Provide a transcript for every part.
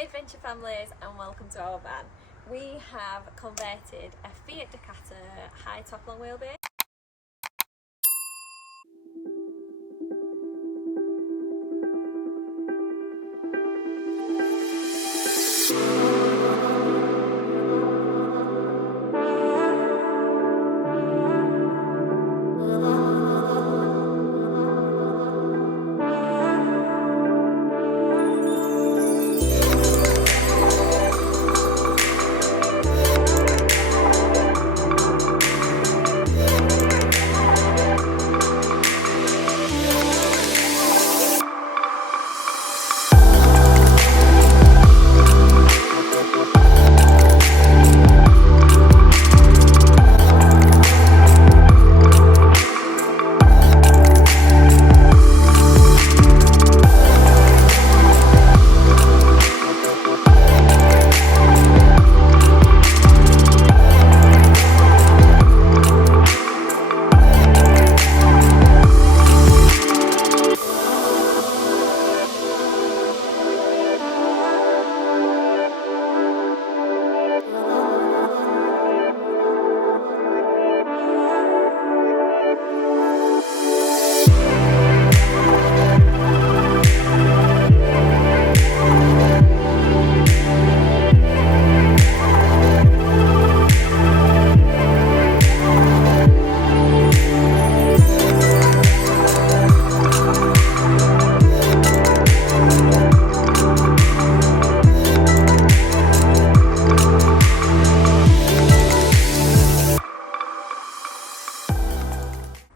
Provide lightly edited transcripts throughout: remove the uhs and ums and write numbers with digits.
Hi Adventure Families and welcome to our van. We have converted a Fiat Ducato high top long wheelbase.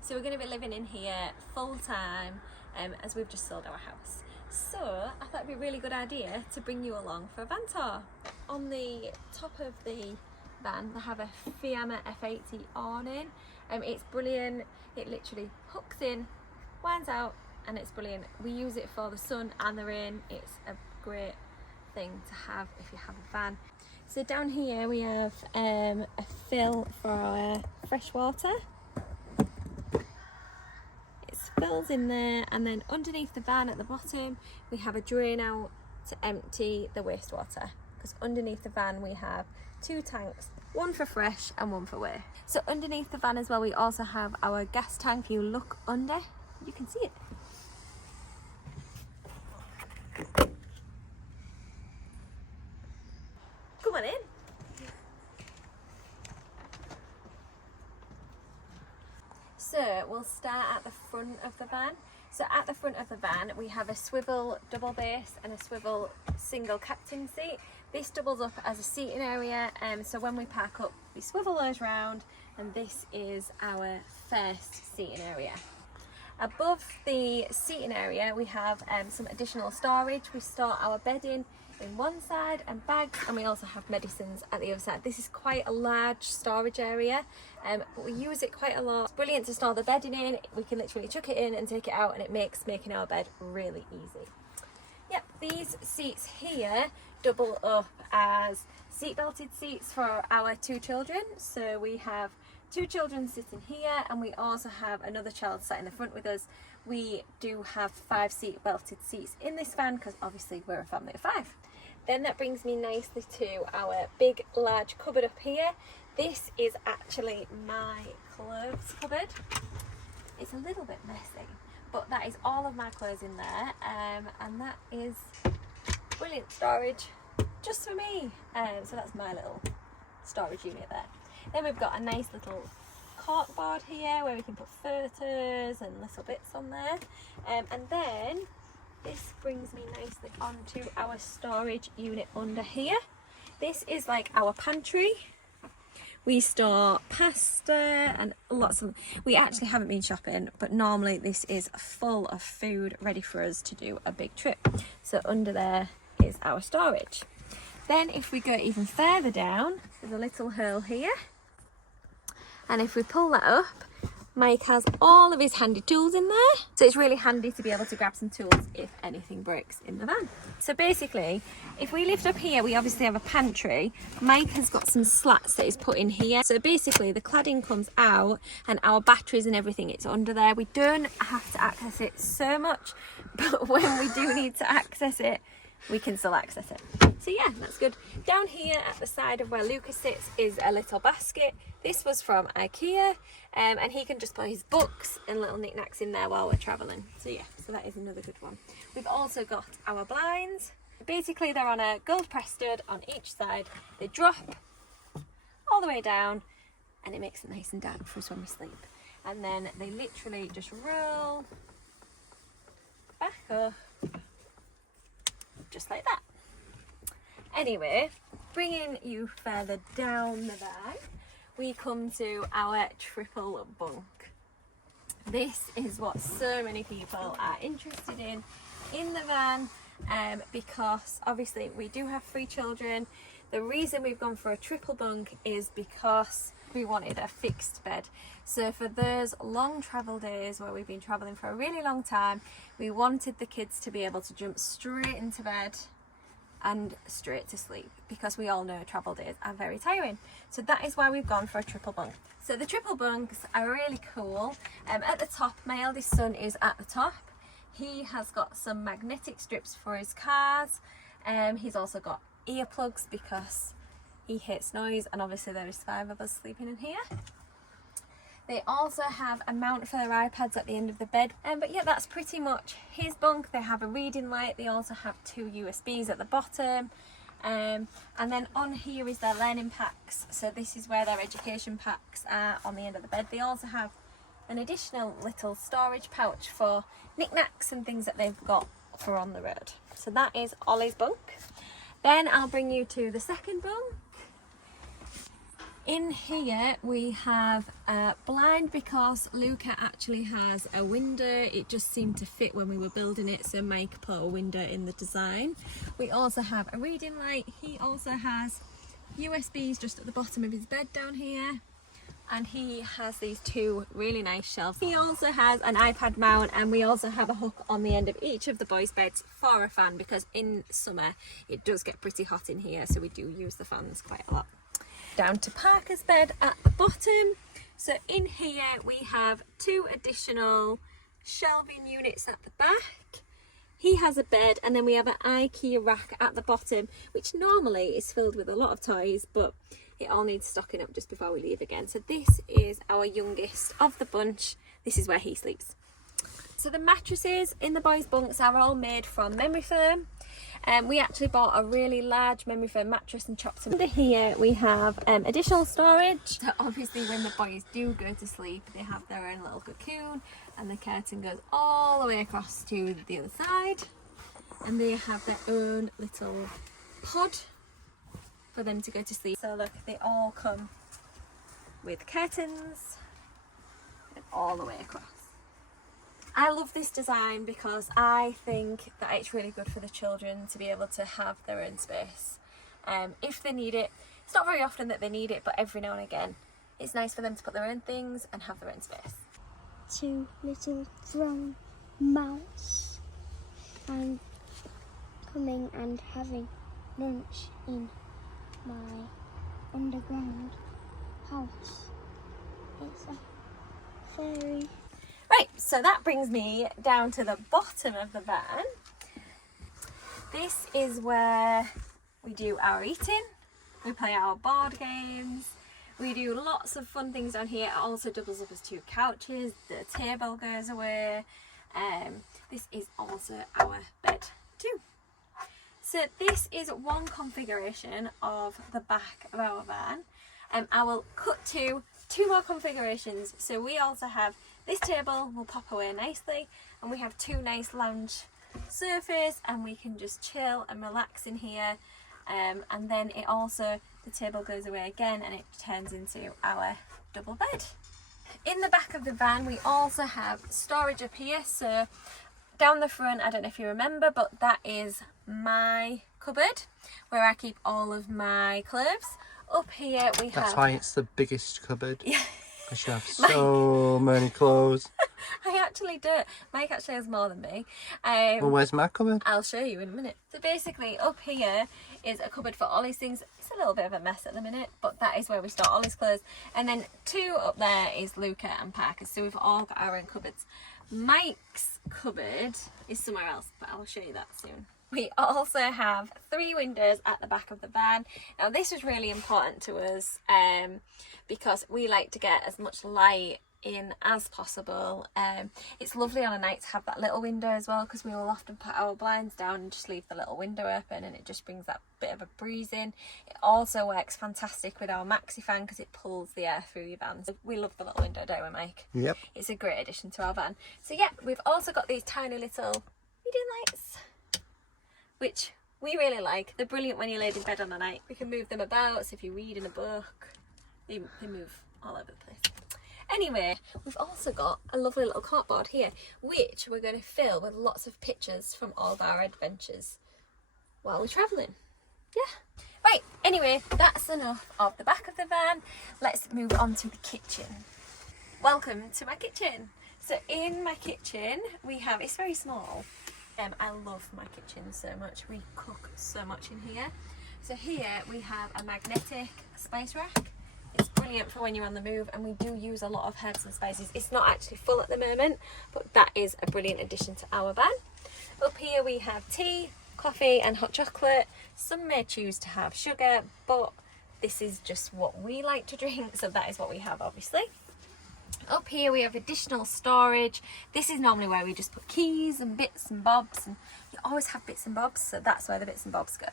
So we're going to be living in here full time as we've just sold our house. So I thought it'd be a really good idea to bring you along for a van tour. On the top of the van they have a Fiamma F80 awning. It's brilliant, it literally hooks in, winds out, and it's brilliant. We use it for the sun and the rain. It's a great thing to have if you have a van. So down here we have a fill for our fresh water. Fills in there, and then underneath the van at the bottom we have a drain out to empty the wastewater, because underneath the van we have two tanks, one for fresh and one for waste. So underneath the van as well we also have our gas tank. If you look under you can see it. Come on in. So we'll start at the front of the van. So at the front of the van we have a swivel double base and a swivel single captain seat. This doubles up as a seating area, so when we park up we swivel those round, and this is our first seating area. Above the seating area we have some additional storage. We store our bedding in one side and bags, and we also have medicines at the other side. This is quite a large storage area, but we use it quite a lot. It's brilliant to store the bedding in. We can literally chuck it in and take it out, and it makes making our bed really easy. Yep, these seats here double up as seat belted seats for our two children. So we have two children sitting here, and we also have another child sat in the front with us. We do have 5 seat belted seats in this van because obviously we're a family of 5. Then that brings me nicely to our big large cupboard up here. This is actually my clothes cupboard. It's a little bit messy, but that is all of my clothes in there, and that is brilliant storage just for me. So that's my little storage unit there. Then we've got a nice little corkboard here where we can put photos and little bits on there, and then this brings me nicely onto our storage unit under here. This is like our pantry. We store pasta and lots of, we actually haven't been shopping, but normally this is full of food ready for us to do a big trip. So under there is our storage. Then if we go even further down, there's a little hole here, and if we pull that up, Mike has all of his handy tools in there. So it's really handy to be able to grab some tools if anything breaks in the van. So basically, if we lift up here, we obviously have a pantry. Mike has got some slats that he's put in here. So basically the cladding comes out and our batteries and everything, it's under there. We don't have to access it so much, but when we do need to access it, we can still access it. So yeah, that's good. Down here at the side of where Lucas sits is a little basket. This was from IKEA, and he can just put his books and little knickknacks in there while we're travelling. So yeah, so that is another good one. We've also got our blinds. Basically they're on a gold press stud on each side. They drop all the way down and it makes it nice and dark for us when we sleep. And then they literally just roll back up just like that. Anyway, bringing you further down the van, we come to our triple bunk. This is what so many people are interested in the van, because obviously we do have 3 children. The reason we've gone for a triple bunk is because we wanted a fixed bed. So for those long travel days where we've been traveling for a really long time, we wanted the kids to be able to jump straight into bed and straight to sleep, because we all know travel days are very tiring. So that is why we've gone for a triple bunk. So the triple bunks are really cool. At the top, my eldest son is at the top. He has got some magnetic strips for his cars. He's also got earplugs because he hates noise, and obviously there is 5 of us sleeping in here. They also have a mount for their iPads at the end of the bed. But yeah, that's pretty much his bunk. They have a reading light. They also have 2 USBs at the bottom. And then on here is their learning packs. So this is where their education packs are on the end of the bed. They also have an additional little storage pouch for knickknacks and things that they've got for on the road. So that is Ollie's bunk. Then I'll bring you to the second bunk. In here we have a blind because Luca actually has a window. It just seemed to fit when we were building it, so Mike put a window in the design. We also have a reading light. He also has USBs just at the bottom of his bed down here, and he has these 2 really nice shelves. He also has an iPad mount, and we also have a hook on the end of each of the boys' beds for a fan, because in summer it does get pretty hot in here, so we do use the fans quite a lot. Down to Parker's bed at the bottom. So in here we have 2 additional shelving units at the back. He has a bed, and then we have an IKEA rack at the bottom, which normally is filled with a lot of toys, but it all needs stocking up just before we leave again. So this is our youngest of the bunch. This is where he sleeps. So the mattresses in the boys' bunks are all made from memory foam. We actually bought a really large memory foam mattress and chopped them. Under here we have additional storage. So obviously when the boys do go to sleep, they have their own little cocoon, and the curtain goes all the way across to the other side, and they have their own little pod for them to go to sleep. So look, they all come with curtains and all the way across. I love this design because I think that it's really good for the children to be able to have their own space. If they need it. It's not very often that they need it, but every now and again it's nice for them to put their own things and have their own space. 2 little brown mouse and coming and having lunch in my underground house. It's a fairy. Right, so that brings me down to the bottom of the van. This is where we do our eating, we play our board games, we do lots of fun things down here. It also doubles up as 2 couches, the table goes away. This is also our bed too. So this is one configuration of the back of our van. I will cut to 2 more configurations. So we also have this table will pop away nicely, and we have 2 nice lounge sofas, and we can just chill and relax in here. And then it also, the table goes away again and it turns into our double bed. In the back of the van we also have storage up here. So down the front, I don't know if you remember, but that is my cupboard where I keep all of my clothes. Up here we have... That's why it's the biggest cupboard. Yeah. Because you have so many clothes. I actually do. Mike actually has more than me. Well, where's my cupboard? I'll show you in a minute. So basically up here is a cupboard for Ollie's things. It's a little bit of a mess at the minute, but that is where we store Ollie's clothes. And then 2 up there is Luca and Parker. So we've all got our own cupboards. Mike's cupboard is somewhere else, but I'll show you that soon. We also have 3 windows at the back of the van. Now this was really important to us because we like to get as much light in as possible. It's lovely on a night to have that little window as well, because we will often put our blinds down and just leave the little window open, and it just brings that bit of a breeze in. It also works fantastic with our maxi fan because it pulls the air through your van. So we love the little window, don't we, Mike? Yep. It's a great addition to our van. So yeah, we've also got these tiny little reading lights, which we really like. They're brilliant when you're laid in bed on a night. We can move them about, so if you're reading a book, they move all over the place. Anyway, we've also got a lovely little cardboard here, which we're going to fill with lots of pictures from all of our adventures while we're travelling. Yeah. Right, anyway, that's enough of the back of the van. Let's move on to the kitchen. Welcome to my kitchen. So in my kitchen, we have, it's very small. I love my kitchen so much. We cook so much in here. So here we have a magnetic spice rack. It's brilliant for when you're on the move, and we do use a lot of herbs and spices. It's not actually full at the moment, but that is a brilliant addition to our van. Up here we have tea, coffee and hot chocolate. Some may choose to have sugar, but this is just what we like to drink, so that is what we have, obviously. Up here we have additional storage. This is normally where we just put keys and bits and bobs, and you always have bits and bobs, so that's where the bits and bobs go.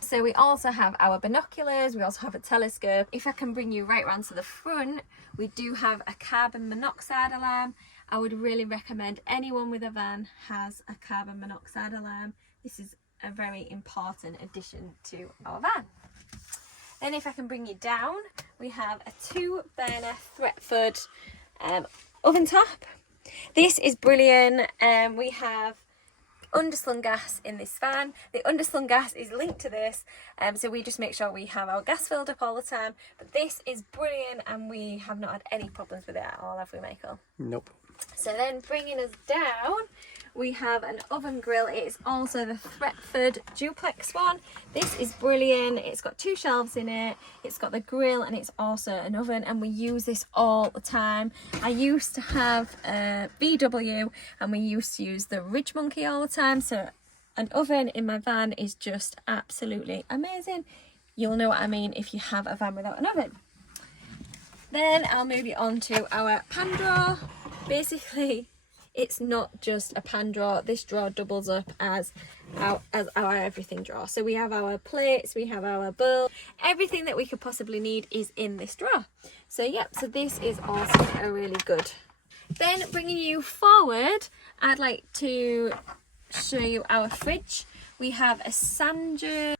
So we also have our binoculars, we also have a telescope. If I can bring you right round to the front, we do have a carbon monoxide alarm. I would really recommend anyone with a van has a carbon monoxide alarm. This is a very important addition to our van. Then if I can bring you down, we have a 2-burner Thetford oven top. This is brilliant. We have underslung gas in this van. The underslung gas is linked to this, so we just make sure we have our gas filled up all the time. But this is brilliant, and we have not had any problems with it at all, have we, Michael? Nope. So then bringing us down, we have an oven grill. It is also the Thetford duplex one. This is brilliant. It's got 2 shelves in it. It's got the grill, and it's also an oven, and we use this all the time. I used to have a VW, and we used to use the Ridge Monkey all the time. So an oven in my van is just absolutely amazing. You'll know what I mean if you have a van without an oven. Then I'll move you on to our pan drawer. Basically, it's not just a pan drawer. This drawer doubles up as our everything drawer. So we have our plates, we have our bowl, everything that we could possibly need is in this drawer. So yep, so this is also a really good. Then bringing you forward, I'd like to show you our fridge. We have a Sanger.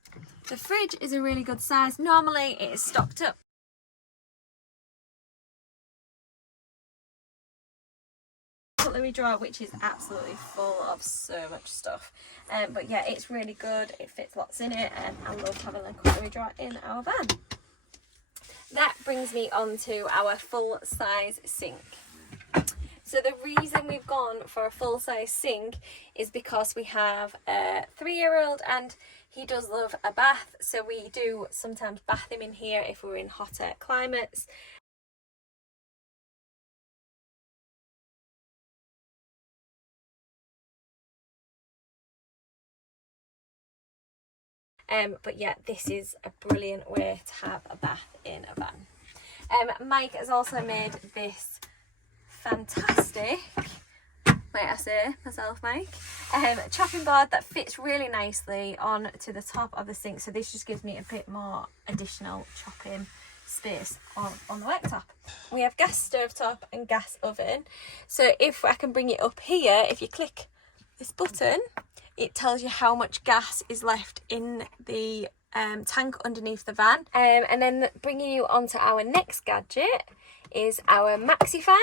The fridge is a really good size. Normally it is stocked up cutlery drawer, which is absolutely full of so much stuff, but yeah, it's really good. It fits lots in it, and I love having a cutlery drawer in our van. That brings me on to our full-size sink. So the reason we've gone for a full-size sink is because we have a 3-year-old, and he does love a bath, so we do sometimes bath him in here if we're in hotter climates. But yeah, this is a brilliant way to have a bath in a van. Mike has also made this fantastic, might I say myself, Mike, chopping board that fits really nicely on to the top of the sink. So this just gives me a bit more additional chopping space on the worktop. We have gas stovetop and gas oven. So if I can bring it up here, if you click this button, it tells you how much gas is left in the tank underneath the van. And then bringing you onto our next gadget is our maxi fan.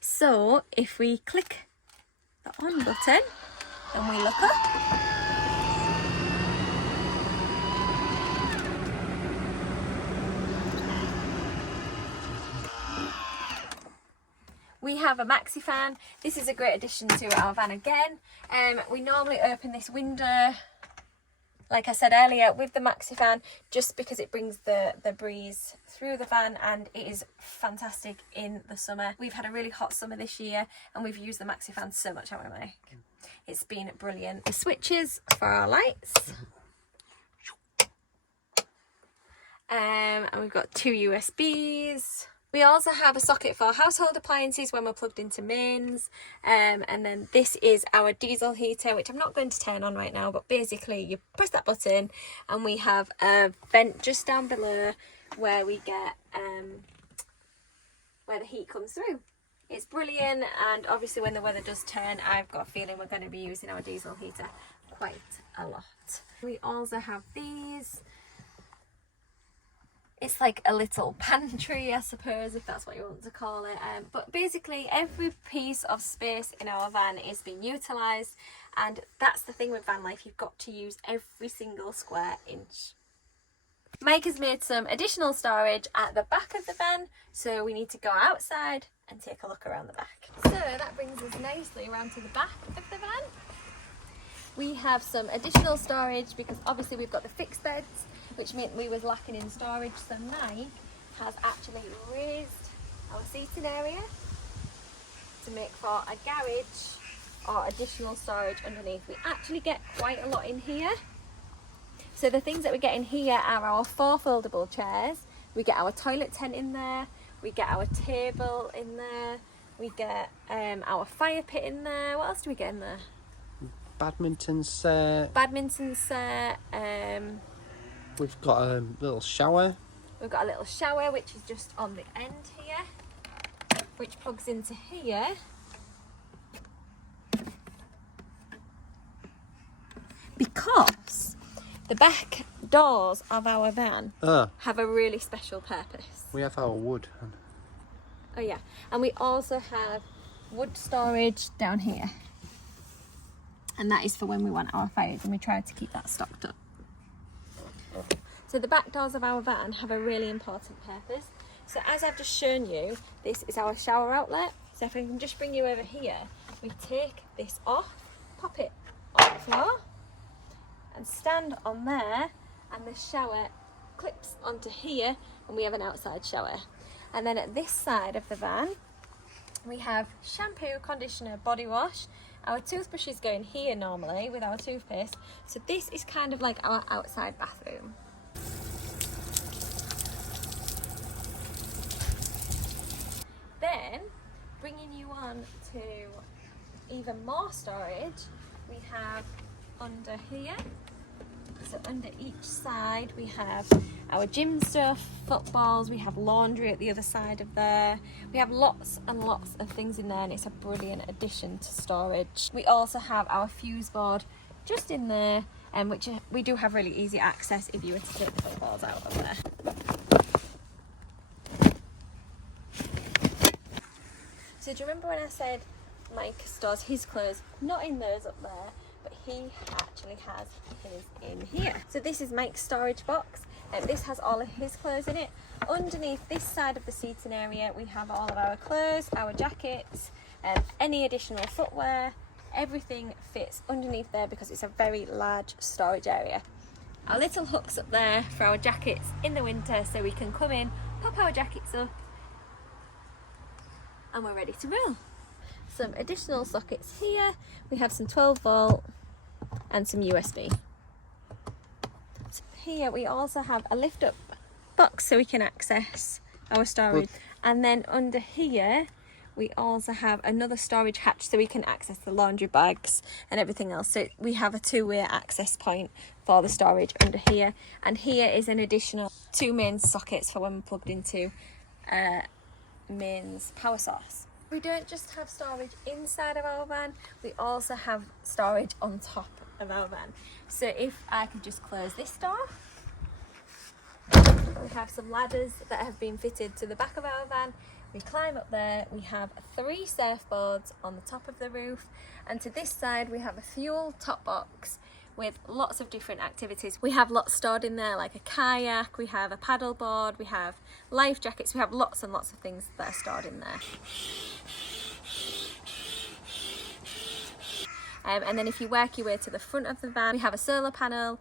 So if we click the on button and we look up, we have a maxi fan. This is a great addition to our van again. We normally open this window, like I said earlier, with the maxi fan, just because it brings the breeze through the van, and it is fantastic in the summer. We've had a really hot summer this year, and we've used the maxi fan so much, haven't we, Mike? It's been brilliant. The switches for our lights. And we've got 2 USBs. We also have a socket for household appliances when we're plugged into mains. And then this is our diesel heater, which I'm not going to turn on right now, but basically you press that button and we have a vent just down below where we get where the heat comes through. It's brilliant, and obviously when the weather does turn, I've got a feeling we're going to be using our diesel heater quite a lot. We also have these. It's like a little pantry, I suppose, if that's what you want to call it. But basically every piece of space in our van is being utilised, and that's the thing with van life, you've got to use every single square inch. Mike has made some additional storage at the back of the van, so we need to go outside and take a look around the back. So that brings us nicely around to the back of the van. We have some additional storage because obviously we've got the fixed beds, which meant we was lacking in storage, so Mike has actually raised our seating area to make for a garage or additional storage underneath. We actually get quite a lot in here. So the things that we get in here are our 4 foldable chairs, we get our toilet tent in there, we get our table in there, we get our fire pit in there. What else do we get in there? Badminton set. Badminton set. We've got a little shower. We've got a little shower which is just on the end here, which plugs into here. Because the back doors of our van have a really special purpose. We have our wood. Oh yeah, and we also have wood storage down here. And that is for when we want our fires, and we try to keep that stocked up. So the back doors of our van have a really important purpose. So as I've just shown you, this is our shower outlet. So if I can just bring you over here, we take this off, pop it on the floor, and stand on there, and the shower clips onto here, and we have an outside shower. And then at this side of the van, we have shampoo, conditioner, body wash. Our toothbrushes go in here normally with our toothpaste. So this is kind of like our outside bathroom. Then, bringing you on to even more storage, we have under here. So under each side we have our gym stuff, footballs, we have laundry at the other side of there. We have lots and lots of things in there, and it's a brilliant addition to storage. We also have our fuse board just in there, which we do have really easy access if you were to take the footballs out of there. So do you remember when I said Mike stores his clothes not in those up there, but he actually has his in here. So this is Mike's storage box, and this has all of his clothes in it. Underneath this side of the seating area we have all of our clothes, our jackets, any additional footwear. Everything fits underneath there because it's a very large storage area. Our little hooks up there for our jackets in the winter, so we can come in, pop our jackets up, and we're ready to roll. Some additional sockets here. We have some 12 volt and some USB. So here we also have a lift up box so we can access our storage. And then under here we also have another storage hatch so we can access the laundry bags and everything else. So we have a 2-way access point for the storage under here. And here is an additional 2 main sockets for when we're plugged into mains power source. We don't just have storage inside of our van, we also have storage on top of our van. So if I could just close this door, we have some ladders that have been fitted to the back of our van. We climb up there, we have 3 surfboards on the top of the roof, and to this side we have a fuel top box with lots of different activities. We have lots stored in there, like a kayak, we have a paddle board, we have life jackets, we have lots and lots of things that are stored in there. And then if you work your way to the front of the van, we have a solar panel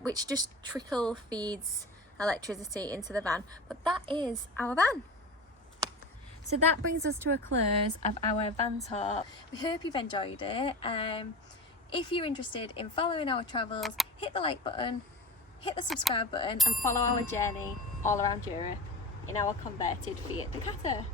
which just trickle feeds electricity into the van. But that is our van. So that brings us to a close of our van tour. We hope you've enjoyed it. If you're interested in following our travels, hit the like button, hit the subscribe button and follow our journey all around Europe in our converted Fiat Ducato.